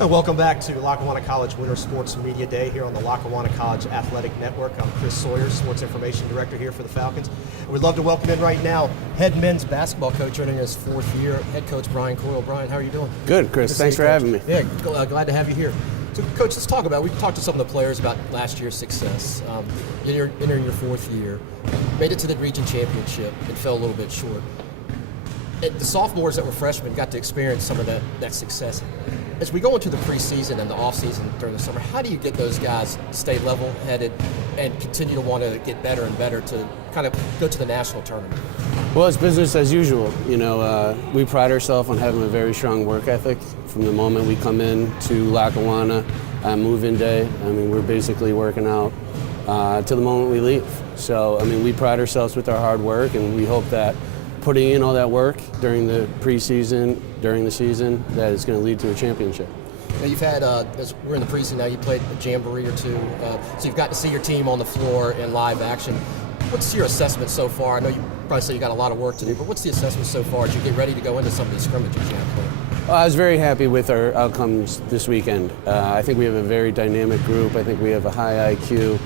And welcome back to Lackawanna College Winter Sports Media Day here on the Lackawanna College Athletic Network. I'm Chris Sawyer, Sports Information Director here for the Falcons. And we'd love to welcome in right now head men's basketball coach entering his fourth year, head coach Brian Coyle. Brian, how are you doing? Good, Chris. Thanks for having me. Yeah, glad to have you here. So, Coach, let's talk about, we talked to some of the players about last year's success. You're entering your fourth year, made it to the region championship and fell a little bit short. The sophomores that were freshmen got to experience some of that success. As we go into the preseason and the offseason during the summer, how do you get those guys to stay level-headed and continue to want to get better and better to kind of go to the national tournament? Well, it's business as usual. We pride ourselves on having a very strong work ethic from the moment we come in to Lackawanna on move-in day. We're basically working out to the moment we leave. So, we pride ourselves with our hard work, and we hope that putting in all that work during the preseason, during the season, that is going to lead to a championship. Now you've had, as we're in the preseason now, you played a jamboree or two, so you've got to see your team on the floor in live action. What's your assessment so far? I know you probably say you got a lot of work to do, but what's the assessment so far as you get ready to go into some of these scrimmages you have played? I was very happy with our outcomes this weekend. I think we have a very dynamic group. I think we have a high IQ.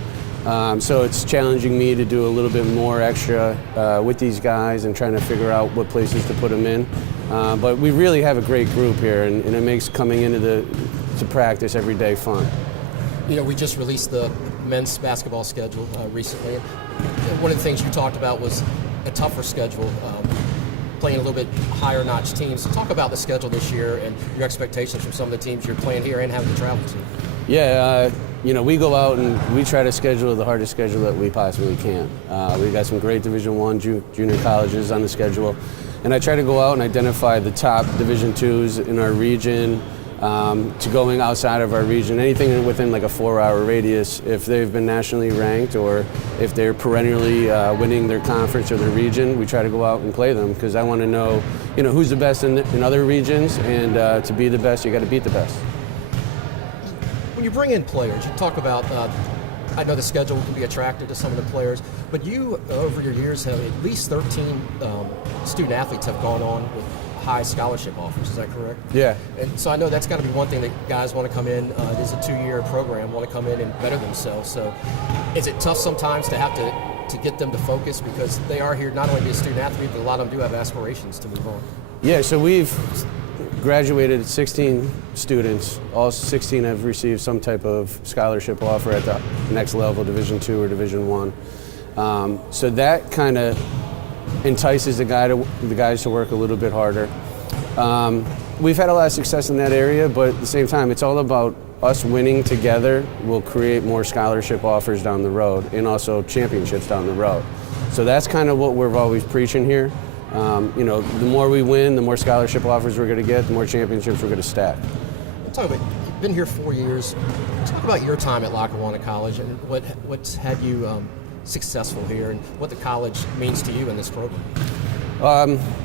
So it's challenging me to do a little bit more extra with these guys and trying to figure out what places to put them in. But we really have a great group here, and it makes coming into to practice every day fun. We just released the men's basketball schedule recently. One of the things you talked about was a tougher schedule, playing a little bit higher notch teams. So talk about the schedule this year and your expectations from some of the teams you're playing here and having to travel to. Yeah, we go out and we try to schedule the hardest schedule that we possibly can. We got some great Division I junior colleges on the schedule, and I try to go out and identify the top Division IIs in our region, to going outside of our region, anything within like a 4-hour radius. If they've been nationally ranked or if they're perennially winning their conference or their region, we try to go out and play them, because I want to know, who's the best in other regions, and to be the best, you got to beat the best. When you bring in players, you talk about, I know the schedule can be attractive to some of the players, but you, over your years, have at least 13 student athletes have gone on with high scholarship offers. Is that correct? Yeah. And so I know that's got to be one thing that guys want to come in. It is a 2-year program, want to come in and better themselves. So is it tough sometimes to have to get them to focus, because they are here not only to be a student athlete, but a lot of them do have aspirations to move on? Yeah, so we've graduated 16 students. All 16 have received some type of scholarship offer at the next level, Division II or Division I. So that kind of entices the guys to work a little bit harder. We've had a lot of success in that area, but at the same time, it's all about us winning together will create more scholarship offers down the road, and also championships down the road. So that's kind of what we're always preaching here. The more we win, the more scholarship offers we're going to get, the more championships we're going to stack. Talk about, you've been here 4 years. Talk about your time at Lackawanna College and what's had you successful here, and what the college means to you in this program.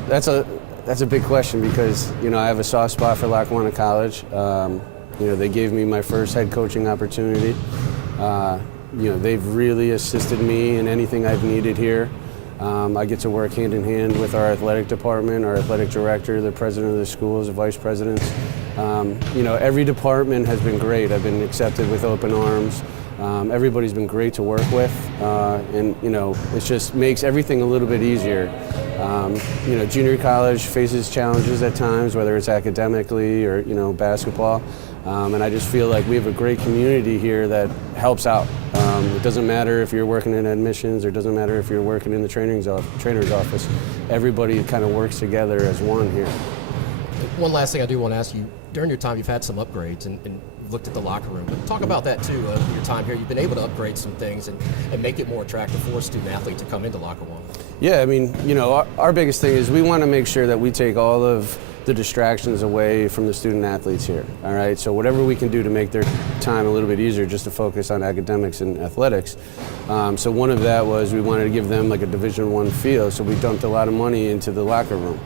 That's a big question, because I have a soft spot for Lackawanna College. They gave me my first head coaching opportunity. They've really assisted me in anything I've needed here. I get to work hand in hand with our athletic department, our athletic director, the president of the schools, the vice presidents. Every department has been great. I've been accepted with open arms. Everybody's been great to work with, and it just makes everything a little bit easier. Junior college faces challenges at times, whether it's academically or basketball, and I just feel like we have a great community here that helps out. It doesn't matter if you're working in admissions, or it doesn't matter if you're working in the trainer's office. Everybody kind of works together as one here. One last thing I do want to ask you, during your time you've had some upgrades and looked at the locker room, but talk about that too, your time here. You've been able to upgrade some things and make it more attractive for a student athlete to come into Lackawanna. Yeah, our biggest thing is we want to make sure that we take all of the distractions away from the student athletes here, all right? So whatever we can do to make their time a little bit easier, just to focus on academics and athletics. So one of that was we wanted to give them like a Division I feel, so we dumped a lot of money into the locker room.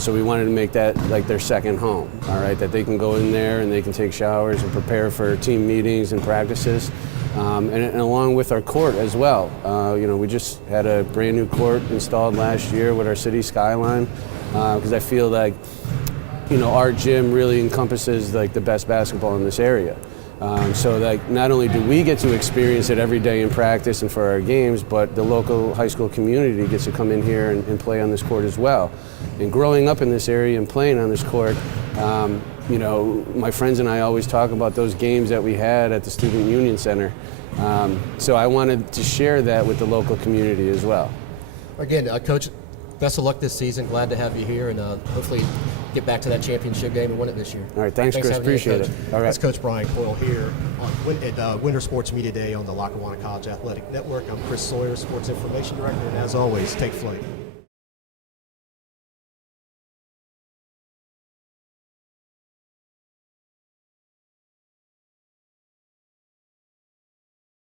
So we wanted to make that like their second home, all right, that they can go in there and they can take showers and prepare for team meetings and practices. And along with our court as well. We just had a brand new court installed last year with our city skyline, because I feel like our gym really encompasses like the best basketball in this area. So like not only do we get to experience it every day in practice and for our games, but the local high school community gets to come in here and play on this court as well. And growing up in this area and playing on this court, my friends and I always talk about those games that we had at the Student Union Center. So I wanted to share that with the local community as well. Again, Coach, best of luck this season. Glad to have you here, and hopefully get back to that championship game and win it this year. All right, thanks Chris. Appreciate it. All right. That's Coach Brian Coyle here at Winter Sports Media Day on the Lackawanna College Athletic Network. I'm Chris Sawyer, Sports Information Director, and as always, take flight.